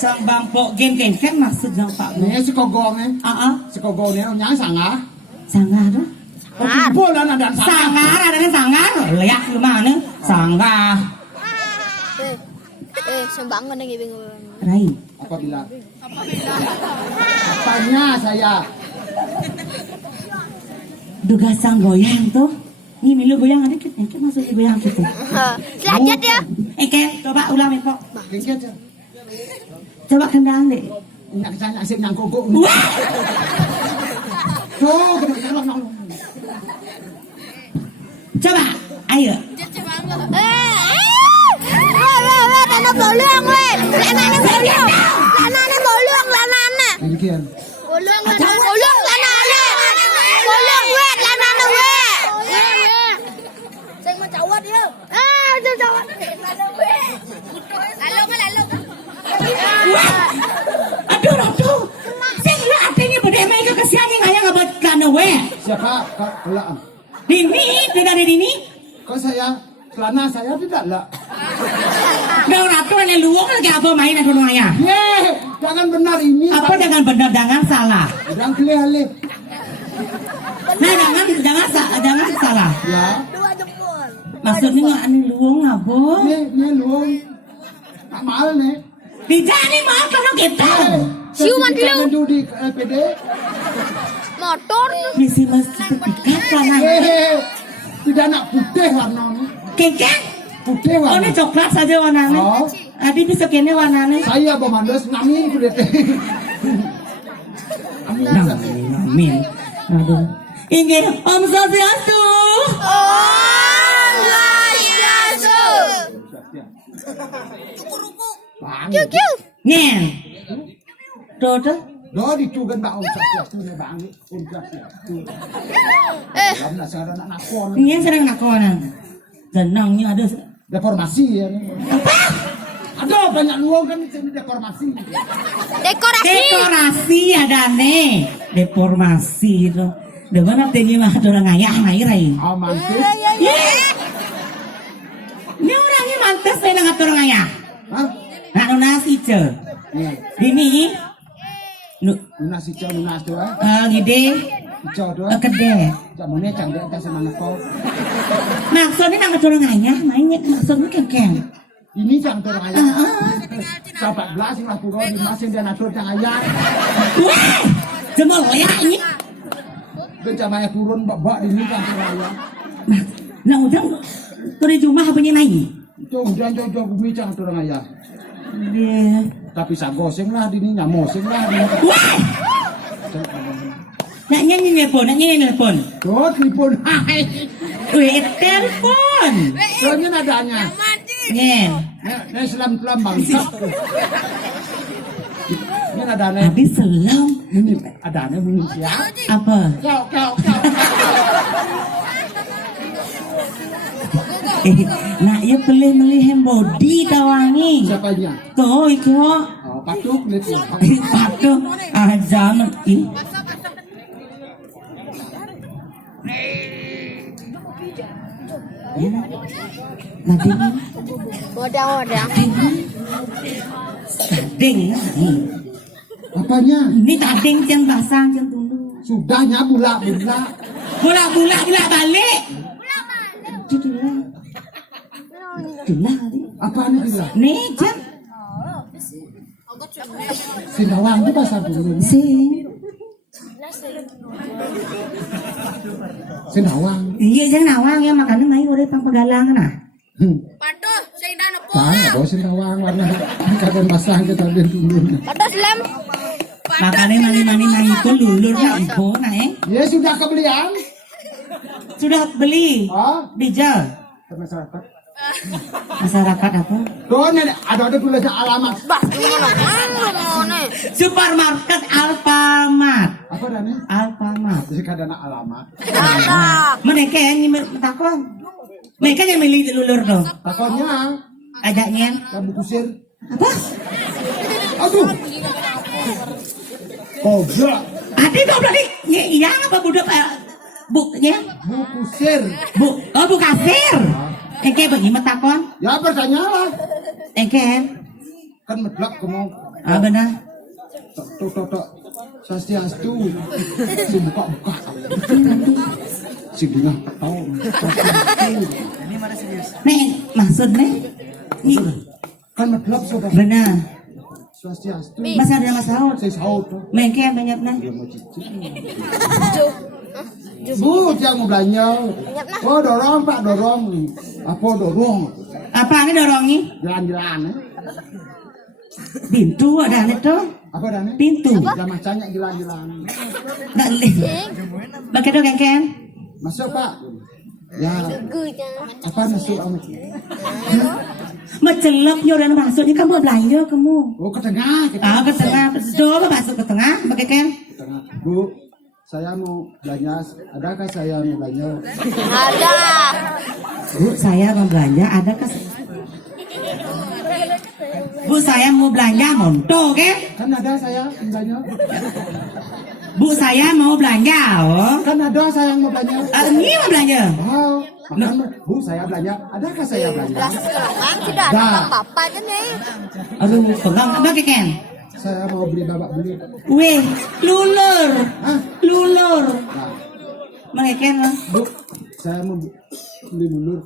Sang bangpok gen kan maksudnya Pak. Nih si kogongnya. Si kogongnya nyang sangar. Sangar tuh. Bulan ada sangar, ada kan sangar. Lihat gimana? Sangar. Sembangan yang bingung. Rai. Apabila? Apanya saya? Duga sang goyang tuh. Ini milu goyang ada kita, kita masuk goyang gitu. Lanjut ya. Coba ulang Pok. Kengket ya. Coba kendang deh. Nyang saya asik nyang kogok. Tuh, coba, ayo. Lana bolong weh. Lanane bolong. Lanane bolong lanane. Demikian. Bolong lanane. Bolong weh lanane weh. Sing mencawat ya. Mencawat. Lalu. Aduh. Sing lah artinya pada emang ke kesian yang ayah nggak lana weh. Siapa? Kak, ulang. Dini, tidak ada Dini. Kok saya celana saya tidak lah. Nggak ratu yang luang lagi apa main aku ayah. Jangan benar ini. Apa jangan benar, jangan salah. Jangan kelih-kelih. Nah, jangan salah. Ya. Dua jempol. Maksudnya nggak ani luang apa? Nih luang. Tak mahal nih. Dijani mau kalau kita. Siuman dulu. Judi LPD. Motor. Misi sertifikat celana. Tidak nak putih warnanya. Kengkeng. Putih Oh, ini warna. coklat saja warnanya. Oh. Adi bisa kene warnanya. Saya pemandas nami kudet. Amin. Aduh. Ini Om Swastiastu. Kiu. Ngen. Dodo. Đó đi chu gần bão sạch tu này bạn ôn sạch tu. Lắm là sao đó nak kon. Ngen sedang nakonan. Senangnya ada. Deformasi ya. Ada banyak luang kan ini deformasi. Dekorasi ada nih. Deformasi itu. Depan apa ini mah orang ayah rai. Ah mantis. Ini orangnya mantas saya dengan orang ayah. Hah? Nak nasi ce. Ini Lunas hijau lunas tu gede hijau tu gede. Jamunya cantik aja sama kau. Maksudnya nak orang ayah mainnya maksudnya kengkeng. Ini jangan orang ayah. Sahabat belas yang laku kau di masing dia natur yang ayah. Wah, cuma ya ini. Dan jamanya turun babak ini jangan orang ayah. Nah udah turun rumah apa naik? Itu hujan jauh bumi jangan orang ayah. Dia. Tapi saya goseng lah di ini nyamoseng lah. Wah, nak nyanyi nelpon. Tuh telepon. Hai. Wih, telepon. Soalnya nadanya. Nih. Ini selam bangsa. Ini nadanya. Habis selam. Ini adanya bunyi siapa? Apa? Kau. Nak ya beli body tawangi. Siapanya? Tuh, iki ho. Oh, patuk lihat ya. Patuh aja nanti. Nanti Wadah. tading. Apanya? Ini tading yang basah yang tunggu. Sudahnya bula. Bola balik. Itulah. Apa ini dia? Nih jam Sindawang itu bahasa dulu. Sindawang. Iya jangan nawang ya makanya main udah pang pegalangan ah. Patuh, sing dah nopo. Tahu sindawang warna kadang basah kita dan dulu. Patuh selam. Makanya mani itu lulur lah ibu naik. Ya sudah kebelian. Sudah beli. Oh, Dijual. masyarakat. Masyarakat apa? Doanya ada tulisan alamat. Supermarket Alfamart. Apa dah nih? Alfamart. Jadi kadang alamat. Mereka yang takon. Mereka yang milih lulur dong. Takutnya Ajaknya. kamu kusir. Apa? Aduh. Goblok. Adi goblok nih. Iya apa budak buknya? Bu kusir. Bu kasir. Engke bagi matakon. Ya bertanyalah. Engke. Kan medlak kamu. Ah benar. Tok. Swastiastu. Si buka. Si bunga tahu. Nek maksud nek. Ni Kan medlak sudah. benar. Swastiastu. Masih ada masalah. Saya sahut. Mengke banyak nah. Dia mau cicip. Bu, dia mau belanja. Oh, dorong Pak, dorong. Apa dorong? Apa ini dorongi? Jalan-jalan. Pintu ada itu. Apa dah nih? Pintu. Dia macanya jalan-jalan. Nggak lih. Bagaimana Engke? Masuk Pak. Ya, apa masuk amat? Mencelok yo dan maksudnya kamu belanja kamu. Oh, ke tengah. Ke tengah. Coba masuk ke tengah. Bagaimana? Ke tengah. Bu, saya mau belanja. Adakah saya mau belanja? Ada. Bu, saya mau belanja. Adakah? Bu, saya mau belanja monto, ke? Kan ada saya belanja. Bu, saya mau belanja. Oh, Kan ada saya yang mau belanja. ini mau belanja. Oh, makan Bu, saya belanja. Adakah saya belanja? Lah sekarang tidak ada apa-apa kan nih. Aduh, pegang. Bagaimana? Saya mau beli babak beli. Weh, lulur. Ah, Lulur. nah, Bagaimana? Bu, saya mau beli lulur.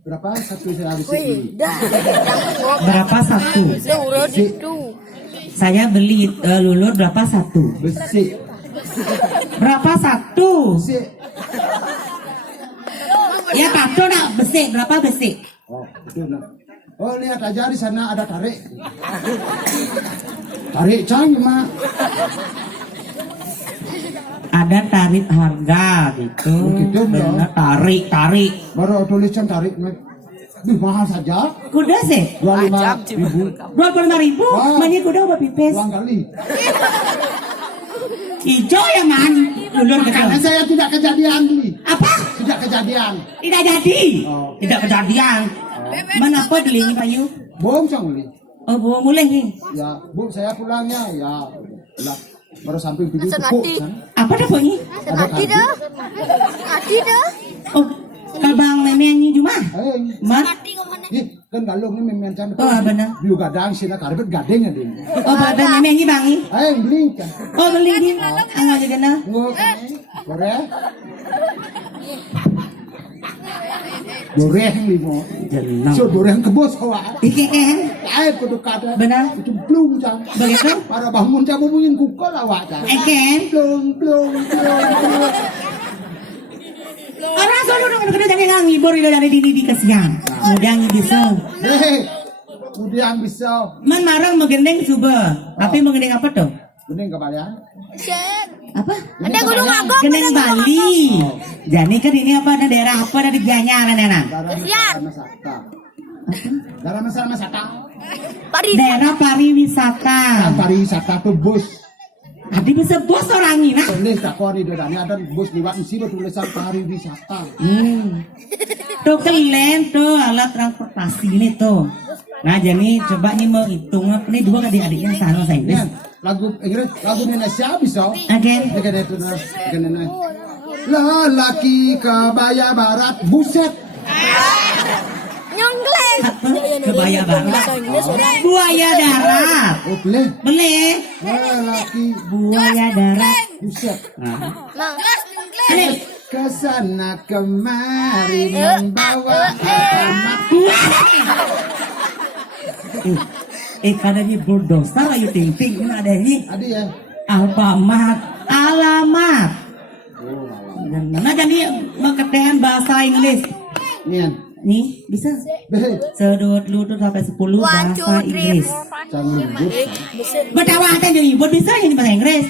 Berapa satu saya habis Wih, beli? dah. Berapa satu? Urut itu. Saya beli lulur berapa satu? Besi. Berapa satu? Besi. Ya pato nak besi berapa besi? Oh, itu nah. Oh, lihat aja di sana ada tarik. Tarik canggih, Mak. Ada tarif harga gitu. Oh, gitu, Benar tarik. Baru tulisan tarik, Mak. Duh, mahal saja. Kuda sih. 25.000. 25.000. Wah. Mana kuda apa pipis? Ulang kali. Hijau ya man. Lulur Karena kecil. saya tidak kejadian beli. Apa? Tidak kejadian. Tidak jadi. Oh. Tidak kejadian. Mana apa beli ini Payu? Bohong cang beli. Oh, bu, mulai nih. Ya, Bu, saya pulangnya ya. Lah, baru samping pintu Masa tepuk nanti? kan. Apa dah ini? Adi dah. Adi dah. Oh, kabang memenya cuma. Mat. Ih, kan galung ini memang can. Oh, benar. Biu gadang sih, karpet gading ya din. Oh, pada memenya bangi. Beli kan. Oh, beli ni. Ang aja kena. Ngok. Goreng. Goreng limo. Jenang. So goreng kebos awak. Iki kan? Kudu kata. Benar. Itu blung cang. Begitu? Para bangun cang bubungin kukol awak cang. Eken. Blung. Orang solo dong kena jadi ngang ngibur itu dari di kesian. Mudah bisa. Udah bisa. Man marang menggendeng suba. Tapi menggendeng apa tuh? Bening kebayang. Apa? Ada gunung agung. Gendeng Bali. Jadi kan ini apa ada daerah apa ada di Gianyar nenek? Dalam masyarakat. Paris. Daerah pariwisata. Pariwisata tuh bus. Adi bisa bos orang ini nah. Tulis takon di dalamnya ada bus liwat isi tulisan pariwisata. Tuh keren tuh alat transportasi ini tuh. Nah jadi coba nih mau hitung ini dua adik-adiknya sana saya Inggris. Lagu Inggris, lagu Indonesia bisa. Again. Dengan itu nah, dengan lelaki kebaya barat, buset. Nyongleng. Kebaya barat. Buaya darat. Oh boleh. Boleh. Lelaki Buaya darat. buset. Mang. Boleh. Kesana kemari membawa alamat. Karena ini berdosa lagi ting-ting ini ada ini Adi ya. alamat. Nah jadi mengetehan bahasa Inggris. Nian. Nih bisa Beh, sedot lutut sampai 10 bahasa Inggris. jangan lembut. Betawa hati jadi buat bisa ini bahasa Inggris.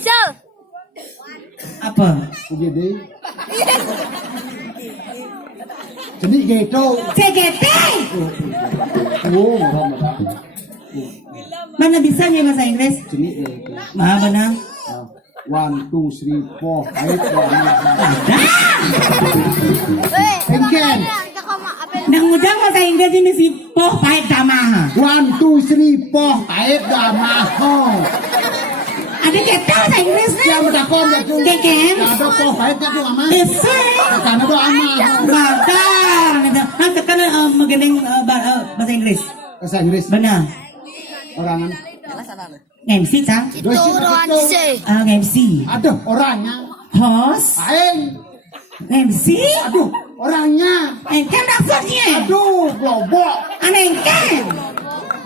Sel. Apa? UGD. Jadi gitu. CGT. Oh, marah. Mana bisa nih bahasa Inggris? Jadi gitu. Benar. 1, 2, 3, 4, 5, 6. Engken. Nang udang bahasa Inggris ini si poh pahit damah. 1, 2, 3, 4, 5, damah. Ada kita bahasa Inggris Dia mendakon ya tuh. Kekem. Ada pohonnya tuh ama. Ese. Karena tuh ama. Bakar. Nah sekarang mengeneng bahasa Inggris. Bahasa Inggris. Benar. Orangan. MC cang. Itu orang C. MC. Aduh orangnya. Host. Aing. MC. Aduh orangnya. Engkem maksudnya. Aduh globok. Aneh engkem.